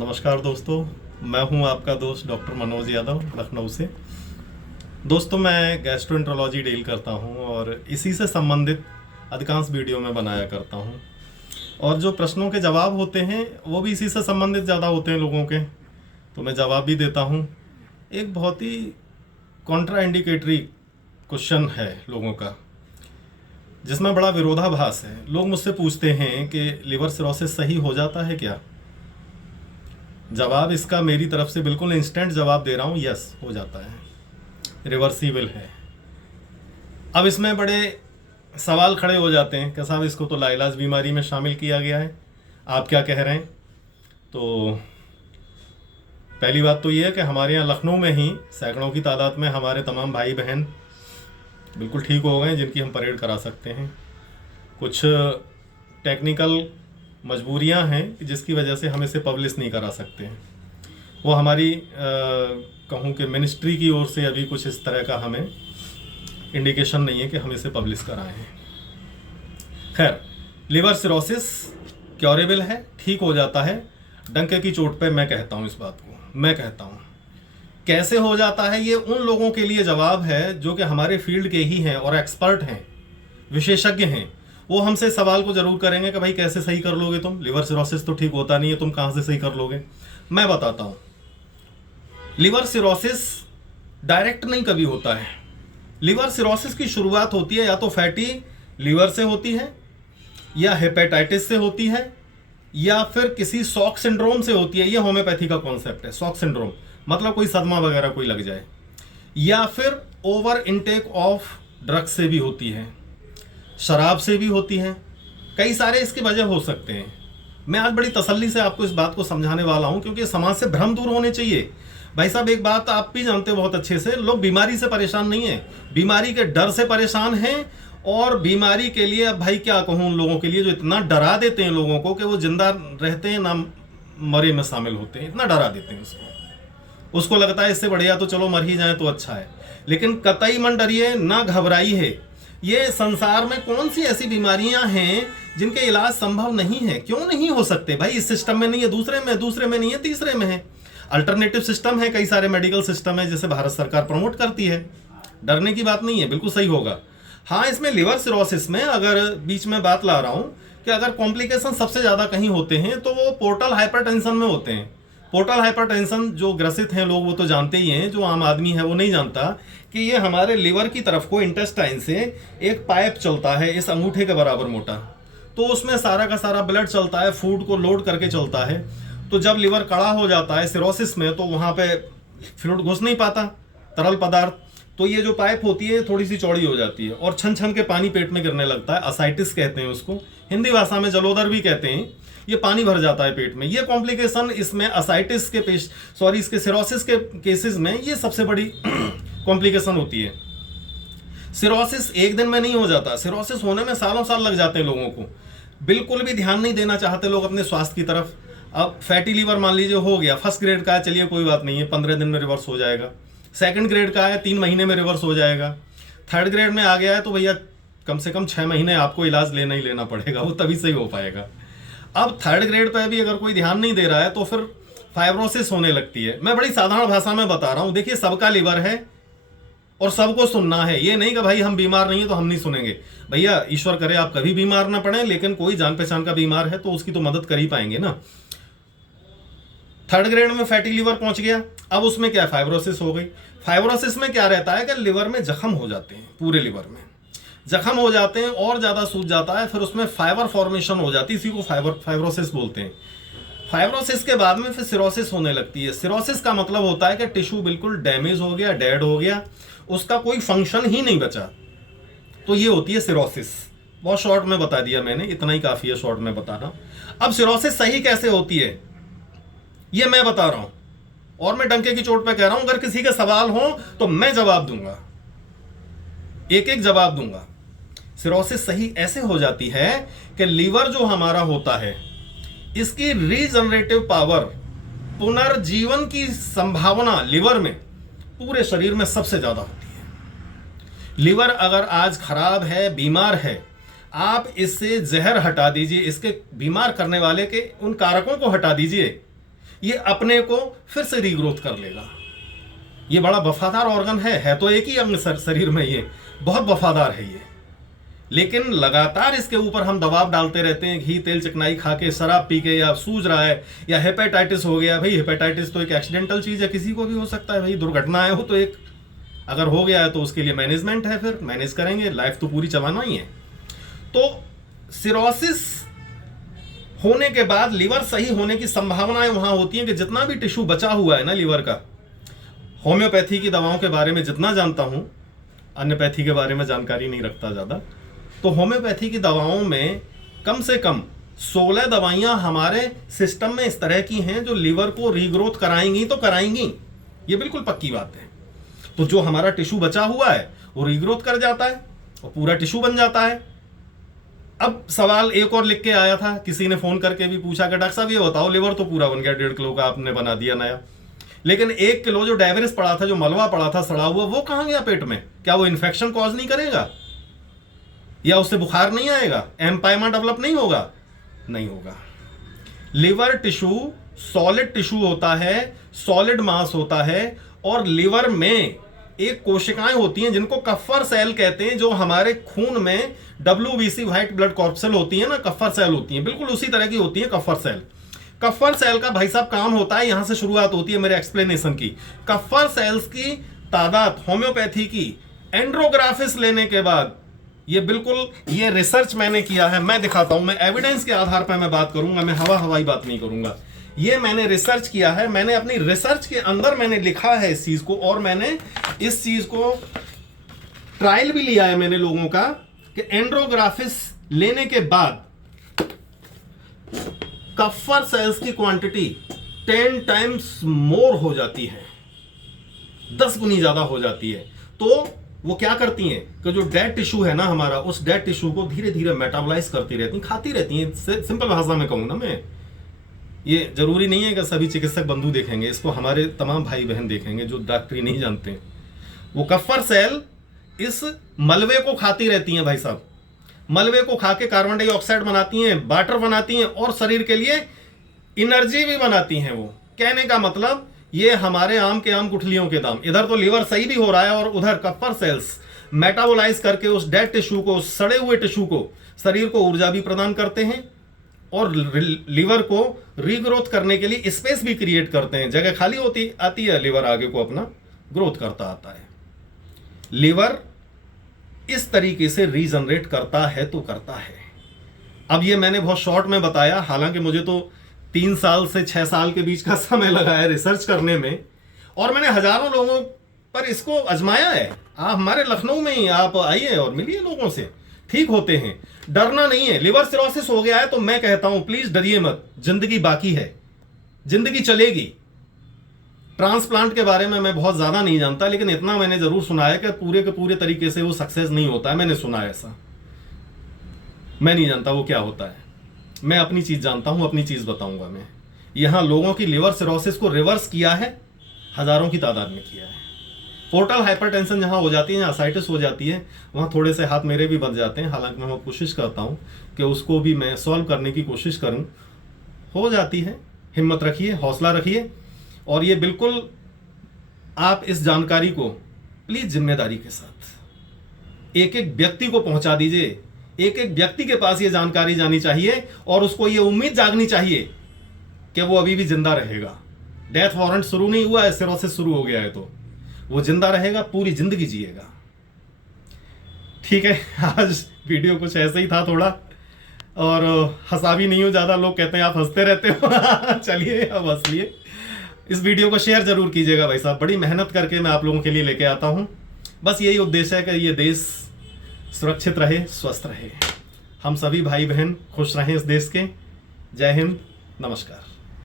नमस्कार दोस्तों, मैं हूं आपका दोस्त डॉक्टर मनोज यादव लखनऊ से। दोस्तों, मैं गैस्ट्रोएंटरोलॉजी डील करता हूं और इसी से संबंधित अधिकांश वीडियो में बनाया करता हूं। और जो प्रश्नों के जवाब होते हैं वो भी इसी से संबंधित ज़्यादा होते हैं लोगों के, तो मैं जवाब भी देता हूं। एक बहुत ही कॉन्ट्रा इंडिकेटरी क्वेश्चन है लोगों का, जिसमें बड़ा विरोधाभास है। लोग मुझसे पूछते हैं कि लिवर सिरोसिस सही हो जाता है क्या? जवाब इसका मेरी तरफ से बिल्कुल इंस्टेंट जवाब दे रहा हूँ, यस हो जाता है, रिवर्सिबल है। अब इसमें बड़े सवाल खड़े हो जाते हैं कि साहब इसको तो लाइलाज बीमारी में शामिल किया गया है, आप क्या कह रहे हैं? तो पहली बात तो ये है कि हमारे यहाँ लखनऊ में ही सैकड़ों की तादाद में हमारे तमाम भाई बहन बिल्कुल ठीक हो गए, जिनकी हम परेड करा सकते हैं। कुछ टेक्निकल मजबूरियां हैं जिसकी वजह से हम इसे पब्लिश नहीं करा सकते हैं। वो हमारी कहूँ कि मिनिस्ट्री की ओर से अभी कुछ इस तरह का हमें इंडिकेशन नहीं है कि हम इसे पब्लिश कराएं हैं। खैर, लिवर सिरोसिस क्योरेबल है, ठीक हो जाता है। डंके की चोट पे मैं कहता हूँ, इस बात को मैं कहता हूँ। कैसे हो जाता है, ये उन लोगों के लिए जवाब है जो कि हमारे फील्ड के ही हैं और एक्सपर्ट हैं, विशेषज्ञ हैं। वो हमसे सवाल को जरूर करेंगे कि भाई कैसे सही कर लोगे तुम, लिवर सिरोसिस तो ठीक होता नहीं है, तुम कहाँ से सही कर लोगे? मैं बताता हूँ। लिवर सिरोसिस डायरेक्ट नहीं कभी होता है। लिवर सिरोसिस की शुरुआत होती है या तो फैटी लिवर से होती है, या हेपेटाइटिस से होती है, या फिर किसी शॉक सिंड्रोम से होती है। ये होम्योपैथी का कॉन्सेप्ट है। शॉक सिंड्रोम मतलब कोई सदमा वगैरह कोई लग जाए, या फिर ओवर इनटेक ऑफ ड्रग्स से भी होती है, शराब से भी होती है। कई सारे इसकी वजह हो सकते हैं। मैं आज बड़ी तसल्ली से आपको इस बात को समझाने वाला हूं, क्योंकि समाज से भ्रम दूर होने चाहिए। भाई साहब, एक बात आप भी जानते हो बहुत अच्छे से, लोग बीमारी से परेशान नहीं है, बीमारी के डर से परेशान हैं। और बीमारी के लिए, अब भाई क्या कहूँ उन लोगों के लिए जो इतना डरा देते हैं लोगों को कि वो जिंदा रहते हैं ना मरे में शामिल होते हैं, इतना डरा देते हैं उसको लगता है इससे बढ़िया तो चलो मर ही जाए तो अच्छा है। लेकिन कतई मन डरिए, ना घबराइए। ये संसार में कौन सी ऐसी बीमारियां हैं जिनके इलाज संभव नहीं है? क्यों नहीं हो सकते भाई? इस सिस्टम में नहीं है, दूसरे में नहीं है, तीसरे में है। अल्टरनेटिव सिस्टम है, कई सारे मेडिकल सिस्टम है जिसे भारत सरकार प्रमोट करती है। डरने की बात नहीं है, बिल्कुल सही होगा। हाँ, इसमें लिवर सिरोसिस में अगर बीच में बात ला रहा हूं कि अगर कॉम्प्लिकेशन सबसे ज्यादा कहीं होते हैं तो वो पोर्टल हाइपरटेंशन में होते हैं। पोर्टल हाइपरटेंशन जो ग्रसित हैं लोग वो तो जानते ही हैं, जो आम आदमी है वो नहीं जानता कि ये हमारे लिवर की तरफ को इंटेस्टाइन से एक पाइप चलता है इस अंगूठे के बराबर मोटा, तो उसमें सारा का सारा ब्लड चलता है, फूड को लोड करके चलता है। तो जब लिवर कड़ा हो जाता है सिरोसिस में, तो वहाँ पे फ्लूइड घुस नहीं पाता, तरल पदार्थ, तो ये जो पाइप होती है थोड़ी सी चौड़ी हो जाती है और छन छन के पानी पेट में गिरने लगता है। असाइटिस कहते हैं उसको, हिंदी भाषा में जलोदर भी कहते हैं। ये पानी भर जाता है पेट में। ये कॉम्प्लिकेशन इसमें असाइटिस के इसके सिरोसिस के केसेस में ये सबसे बड़ी कॉम्प्लिकेशन होती है। सिरोसिस एक दिन में नहीं हो जाता, सिरोसिस होने में सालों साल लग जाते हैं लोगों को। बिल्कुल भी ध्यान नहीं देना चाहते लोग अपने स्वास्थ्य की तरफ। अब फैटी लीवर मान लीजिए हो गया, फर्स्ट ग्रेड का है, चलिए कोई बात नहीं है, 15 दिन में रिवर्स हो जाएगा। सेकंड ग्रेड का है, 3 महीने में रिवर्स हो जाएगा। थर्ड ग्रेड में आ गया है तो भैया कम से कम 6 महीने आपको इलाज लेना ही लेना पड़ेगा, वो तभी सही हो पाएगा। अब थर्ड ग्रेड पर भी अगर कोई ध्यान नहीं दे रहा है तो फिर फाइब्रोसिस होने लगती है। मैं बड़ी साधारण भाषा में बता रहा हूं। देखिए, सबका लिवर है और सबको सुनना है। ये नहीं कि भाई हम बीमार नहीं है तो हम नहीं सुनेंगे। भैया ईश्वर करे आप कभी बीमार ना पड़े, लेकिन कोई जान पहचान का बीमार है तो उसकी तो मदद कर ही पाएंगे ना। थर्ड ग्रेड में फैटी लिवर पहुंच गया, अब उसमें क्या, फाइब्रोसिस हो गई। फाइब्रोसिस में क्या रहता है कि लिवर में जख्म हो जाते हैं, पूरे लिवर में जख्म हो जाते हैं और ज्यादा सूज जाता है, फिर उसमें फाइबर फॉर्मेशन हो जाती है, इसी को फाइब्रोसिस बोलते हैं। फाइब्रोसिस के बाद में फिर सिरोसिस होने लगती है। सिरोसिस का मतलब होता है कि टिश्यू बिल्कुल डैमेज हो गया, डेड हो गया, उसका कोई फंक्शन ही नहीं बचा, तो ये होती है सिरोसिस। बहुत शॉर्ट में बता दिया मैंने, इतना ही काफी है शॉर्ट में बताना। अब सिरोसिस सही कैसे होती है ये मैं बता रहा हूं, और मैं डंके की चोट पे कह रहा हूं। अगर किसी के सवाल हो तो मैं जवाब दूंगा, एक एक जवाब दूंगा। सिरोसिस सही ऐसे हो जाती है कि लीवर जो हमारा होता है इसकी रीजनरेटिव पावर, पुनर्जीवन की संभावना लिवर में पूरे शरीर में सबसे ज्यादा होती है। लिवर अगर आज खराब है, बीमार है, आप इससे जहर हटा दीजिए, इसके बीमार करने वाले के उन कारकों को हटा दीजिए, ये अपने को फिर से रीग्रोथ कर लेगा। ये बड़ा वफादार ऑर्गन है तो एक ही अंग शरीर में, ये बहुत वफादार है ये। लेकिन लगातार इसके ऊपर हम दबाव डालते रहते हैं, घी तेल चिकनाई खा के, शराब पी के, या सूज रहा है, या हेपेटाइटिस हो गया। भाई हेपेटाइटिस तो एक एक्सीडेंटल चीज है, किसी को भी हो सकता है भाई, दुर्घटना है वो तो एक, अगर हो गया है तो उसके लिए मैनेजमेंट है, फिर मैनेज करेंगे, लाइफ तो पूरी चलाना ही है। तो सिरोसिस होने के बाद लीवर सही होने की संभावनाएं वहां होती हैं कि जितना भी टिश्यू बचा हुआ है ना लीवर का, होम्योपैथी की दवाओं के बारे में जितना जानता हूं, अन्यपैथी के बारे में जानकारी नहीं रखता ज़्यादा, तो होम्योपैथी की दवाओं में कम से कम 16 दवाइयां हमारे सिस्टम में इस तरह की हैं जो लीवर को रीग्रोथ कराएंगी तो कराएंगी, ये बिल्कुल पक्की बात है। तो जो हमारा टिश्यू बचा हुआ है वो रीग्रोथ कर जाता है और पूरा टिश्यू बन जाता है। अब सवाल एक और लिख के आया था, किसी ने फोन करके भी पूछा कि डॉक्टर साहब ये बताओ, लिवर तो पूरा बन गया, 1.5 किलो का आपने बना दिया नया, लेकिन 1 किलो जो डायबिटीज पड़ा था, जो मलबा पड़ा था सड़ा हुआ, वो कहां गया पेट में? क्या वो इन्फेक्शन कॉज नहीं करेगा? या उससे बुखार नहीं आएगा? एम्पाइमा डेवलप नहीं होगा? नहीं होगा। लिवर टिश्यू सॉलिड टिश्यू होता है, सॉलिड मास होता है, और लिवर में एक कोशिकाएं होती हैं जिनको कफ्फर सेल कहते हैं, जो हमारे खून में WBC व्हाइट ब्लड कॉर्पसेल होती है ना, कफ्फर सेल होती हैं, बिल्कुल उसी तरह की होती है कफ्फर सेल। कफ्फर सेल का भाई साहब काम होता है, यहां से शुरुआत होती है मेरे एक्सप्लेनेशन की। कफ्फर सेल्स की तादाद होम्योपैथी की एंड्रोग्राफिस लेने के बाद, ये बिल्कुल, ये रिसर्च मैंने किया है, मैं दिखाता हूं, मैं एविडेंस के आधार पर मैं बात करूंगा, मैं हवाई बात नहीं करूंगा। ये मैंने रिसर्च किया है, मैंने अपनी रिसर्च के अंदर मैंने लिखा है इस चीज को, और मैंने इस चीज को ट्रायल भी लिया है मैंने लोगों का, कि एंड्रोग्राफिस लेने के बाद कफ्फर सेल्स की क्वांटिटी 10 टाइम्स मोर हो जाती है, 10 गुनी ज्यादा हो जाती है। तो वो क्या करती हैं कि जो डेड टिश्यू है ना हमारा, उस डेड टिश्यू को धीरे धीरे मेटाबोलाइज करती रहती हैं, खाती रहती हैं। सिंपल भाषा में कहूं ना मैं, ये जरूरी नहीं है कि सभी चिकित्सक बंधु देखेंगे इसको, हमारे तमाम भाई बहन देखेंगे जो डॉक्टरी नहीं जानते। वो कफ्फर सेल इस मलबे को खाती रहती हैं भाई साहब, मलबे को खा के कार्बन डाइऑक्साइड बनाती हैं, वाटर बनाती हैं, और शरीर के लिए एनर्जी भी बनाती हैं। वो कहने का मतलब, ये हमारे आम के आम गुठलियों के दाम, इधर तो लीवर सही भी हो रहा है और उधर कफ्फर सेल्स मेटाबोलाइज करके उस डेड टिश्यू को, उस सड़े हुए टिश्यू को, शरीर को ऊर्जा भी प्रदान करते हैं, और लीवर को रीग्रोथ करने के लिए स्पेस भी क्रिएट करते हैं, जगह खाली होती आती है, लीवर आगे को अपना ग्रोथ करता आता है। लीवर इस तरीके से रीजनरेट करता है तो करता है। अब ये मैंने बहुत शॉर्ट में बताया, हालांकि मुझे तो 3 साल से 6 साल के बीच का समय लगा है रिसर्च करने में, और मैंने हजारों लोगों पर इसको आजमाया है। आप हमारे लखनऊ में ही आप आइए और मिलिए लोगों से, ठीक होते हैं, डरना नहीं है। लिवर सिरोसिस हो गया है तो मैं कहता हूं प्लीज डरिए मत, जिंदगी बाकी है, जिंदगी चलेगी। ट्रांसप्लांट के बारे में मैं बहुत ज्यादा नहीं जानता, लेकिन इतना मैंने जरूर सुना है कि पूरे के पूरे तरीके से वो सक्सेस नहीं होता है, मैंने सुना है ऐसा। मैं नहीं जानता वो क्या होता है, मैं अपनी चीज जानता हूं, अपनी चीज बताऊंगा मैं। यहां लोगों की लिवर सिरोसिस को रिवर्स किया है, हजारों की तादाद में किया है। पोर्टल हाइपरटेंशन जहां हो जाती है, एसाइटिस हो जाती है, वहां थोड़े से हाथ मेरे भी बच जाते हैं, हालांकि मैं कोशिश करता हूं कि उसको भी मैं सॉल्व करने की कोशिश करूं। हो जाती है, हिम्मत रखिए, हौसला रखिए, और ये बिल्कुल आप इस जानकारी को प्लीज जिम्मेदारी के साथ एक एक व्यक्ति को पहुंचा दीजिए। एक एक व्यक्ति के पास ये जानकारी जानी चाहिए, और उसको ये उम्मीद जागनी चाहिए कि वो अभी भी जिंदा रहेगा। डेथ वारंट शुरू नहीं हुआ है, सिरोसिस शुरू हो गया है, तो वो जिंदा रहेगा, पूरी जिंदगी जिएगा। ठीक है, आज वीडियो कुछ ऐसे ही था थोड़ा, और हंसा भी नहीं हूं ज्यादा, लोग कहते हैं आप हंसते रहते हो चलिए अब हंस लिए। इस वीडियो को शेयर जरूर कीजिएगा भाई साहब, बड़ी मेहनत करके मैं आप लोगों के लिए लेके आता हूं। बस यही उद्देश्य है कि ये देश सुरक्षित रहे, स्वस्थ रहे, हम सभी भाई बहन खुश रहें इस देश के। जय हिंद, नमस्कार।